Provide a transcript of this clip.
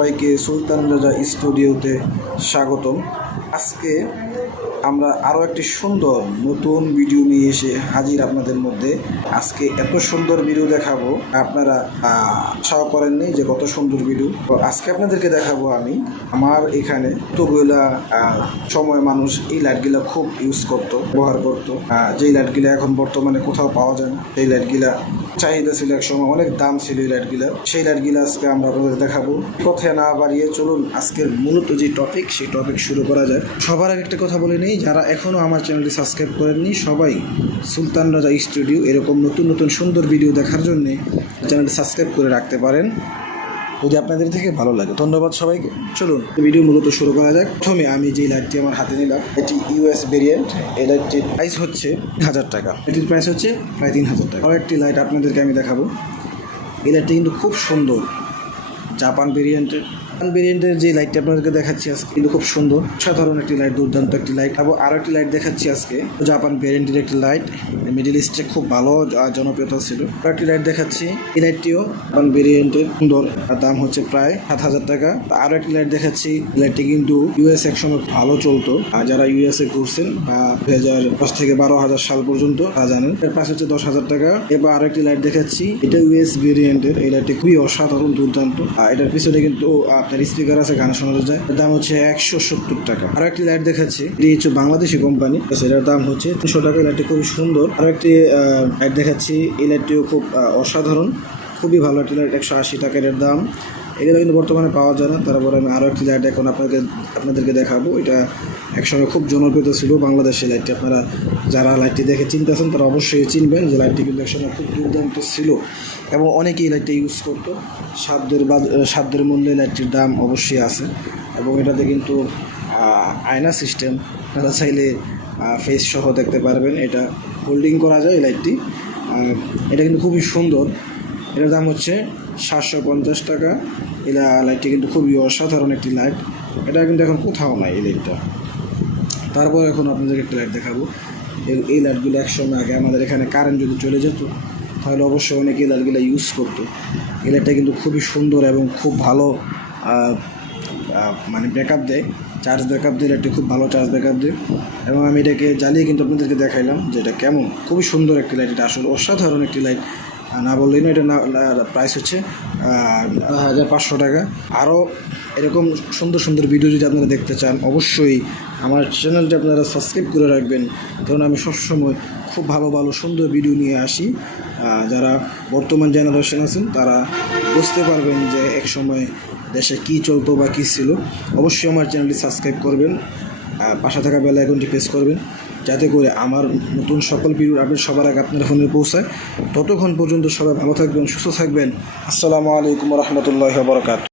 সবাইকে সুলতান রাজা স্টুডিওতে স্বাগতম। আজকে আমরা আরও একটি সুন্দর নতুন ভিডিও নিয়ে এসে হাজির আপনাদের মধ্যে। আজকে এত সুন্দর ভিডিও দেখাবো, আপনারা আশাও করেননি যে কত সুন্দর ভিডিও। তো আজকে আপনাদেরকে দেখাবো আমি আমার এখানে কতগুলা সময় মানুষ এই লাইটগুলা খুব ইউজ করতো, ব্যবহার করতো, যেই লাইটগুলা এখন বর্তমানে কোথাও পাওয়া যায় না। এই লাইটগুলা চাহিদা ছিল এক সময়, অনেক দাম ছিল এই লাইটগুলা। সেই লাইটগুলা আজকে আমরা আপনাদের দেখাবো। কথা না বাড়িয়ে চলুন আজকের মূলত যে টপিক, সেই টপিক শুরু করা যায়। সবার আগে একটা কথা বলে নেই, যারা এখনও আমার চ্যানেলটি সাবস্ক্রাইব করেননি সবাই সুলতান রাজা স্টুডিও এরকম নতুন নতুন সুন্দর ভিডিও দেখার জন্য চ্যানেলটি সাবস্ক্রাইব করে রাখতে পারেন যদি আপনাদের থেকে ভালো লাগে। ধন্যবাদ সবাইকে। চলুন ভিডিও মূলত শুরু করা যাক। প্রথমে আমি যে লাইটটি আমার হাতে নিলাম, এটি ইউএস ভেরিয়েন্ট। এই লাইটটির প্রাইস হচ্ছে 1000 টাকা। এটির প্রাইস হচ্ছে প্রায় 3000 টাকা। আর একটি লাইট আপনাদেরকে আমি দেখাবো। এই লাইটটি কিন্তু খুব সুন্দর, জাপান ভেরিয়েন্টের যে লাইটটি আপনাদেরকে দেখাচ্ছি আজকে কিন্তু খুব সুন্দর, সাধারণ একটি লাইট, দুর্দান্ত একটি লাইট। এবং আরও একটি লাইট দেখাচ্ছি আজকে, জাপান ভেরিয়েন্টের একটি লাইট, মিডিল ইস্টে খুব ভালো জনপ্রিয়তা ছিল। আরও একটি লাইট দেখাচ্ছি, এই লাইটটিও জাপান ভেরিয়েন্টের সুন্দর, দাম হচ্ছে প্রায় 7000 টাকা। আরও একটি লাইট দেখাচ্ছি, লাইটটি কিন্তু ইউএস এক সময় ভালো চলতো, আর যারা ইউএসএ ঘুরছেন বা 2010 থেকে 12,000 সাল পর্যন্ত তা জানেন। এর প্রাইস হচ্ছে 10,000 টাকা। এবার আরও একটি লাইট দেখাচ্ছি, এটা ইউএস ভেরিয়েন্টের। এই লাইটটি খুবই অসাধারণ, দুর্দান্ত। এটার পিছনে কিন্তু আপনার স্পিকার আছে, গান শোনা যায়। এর দাম হচ্ছে 170 টাকা। আরো একটি লাইট দেখাচ্ছি, এটি হচ্ছে বাংলাদেশি কোম্পানি, এটার দাম হচ্ছে 300 টাকা। লাইটটি খুবই সুন্দর। আরো একটি লাইট দেখাচ্ছি, এই লাইটটিও খুব অসাধারণ, খুবই ভালো একটি লাইট, 180 টাকা এর দাম। এগুলো কিন্তু বর্তমানে পাওয়া যায় না। তারপরে আমি আরও একটি লাইট এখন আপনাদেরকে দেখাবো। এটা একসময় খুব জনপ্রিয় ছিল বাংলাদেশের লাইটটি। আপনারা যারা লাইটটি দেখে চিনতেছেন তারা অবশ্যই চিনবেন যে লাইটটি কিন্তু একসময় খুব দুর্দান্ত ছিল এবং অনেকেই লাইটটি ইউজ করতো। সাধ্যের মূল্যে লাইটটির দাম অবশ্যই আছে এবং এটাতে কিন্তু আয়না সিস্টেম, আপনারা চাইলে ফেস সহ দেখতে পারবেন। এটা হোল্ডিং করা যায় এই লাইটটি। এটা কিন্তু খুবই সুন্দর। এটার দাম হচ্ছে 750 টাকা। এটা লাইটটি কিন্তু খুবই অসাধারণ একটি লাইট, এটা কিন্তু এখন কোথাও নাই এই লাইটটা। তারপর এখন আপনাদেরকে একটা লাইট দেখাবো। এই লাইটগুলো একসময় আগে আমাদের এখানে কারেন্ট যদি চলে যেত তাহলে অবশ্যই অনেকে এই লাইটগুলো ইউজ করতো। এই লাইটটা কিন্তু খুবই সুন্দর এবং খুব ভালো মানে ব্যাকআপ দেয়, চার্জ ব্যাকআপ দিয়ে। লাইটটি খুব ভালো চার্জ ব্যাকআপ দেয় এবং আমি এটাকে জ্বালিয়ে কিন্তু আপনাদেরকে দেখাইলাম যে এটা কেমন। খুবই সুন্দর একটি লাইট, এটা আসলে অসাধারণ একটি লাইট, না বললেই না। এটা প্রাইস হচ্ছে 1500 টাকা। আরও এরকম সুন্দর সুন্দর ভিডিও যদি আপনারা দেখতে চান অবশ্যই আমার চ্যানেলটি আপনারা সাবস্ক্রাইব করে রাখবেন, কারণ আমি সবসময় খুব ভালো ভালো সুন্দর ভিডিও নিয়ে আসি। যারা বর্তমান জেনারেশন আছেন তারা বুঝতে পারবেন যে এক সময় দেশে কী চলতো বা কী ছিল। অবশ্যই আমার চ্যানেলটি সাবস্ক্রাইব করবেন, পাশে থাকা বেল আইকনটি প্রেস করবেন, যাতে করে আমার নতুন সকল ভিডিওর আপডেট সবার আগে আপনার ফোনে পৌঁছায়। ততক্ষণ পর্যন্ত সবাই ভালো থাকবেন, সুস্থ থাকবেন। আসসালামু আলাইকুম ওয়া রাহমাতুল্লাহি ওয়া বারাকাতুহু।